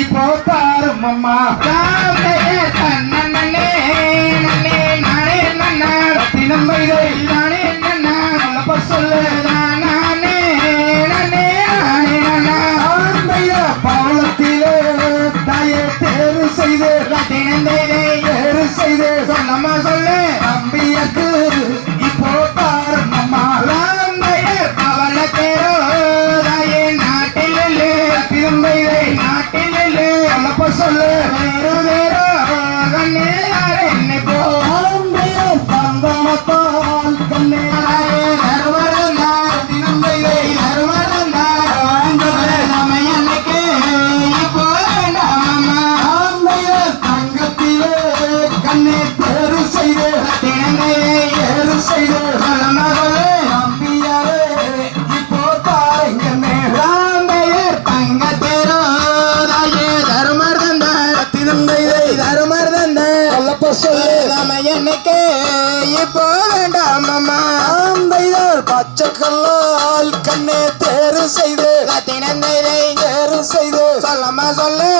இப்போ பாரும் அம்மா பாவத்திலே தாயை தேர்வு செய்து தேர்வு செய்து. சொன்னம்மா சொல்லு. Brasileiro! எனக்கு இப்போ வேண்டாம் அம்மா அம்பைதார் பச்சைக்கல்லால் கண்ணே தேர்வு செய்து தேர்வு செய்து சொல்லம்மா சொல்லு.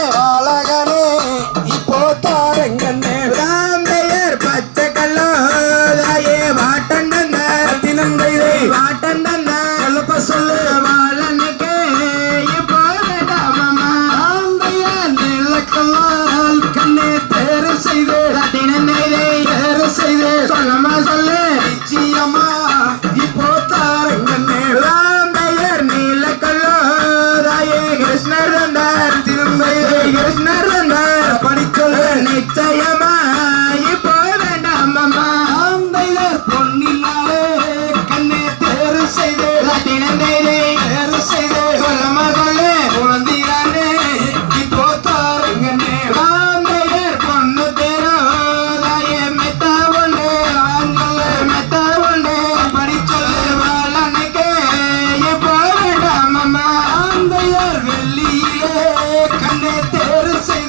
வெள்ளியிலே கண்ணே தேறு செய்ய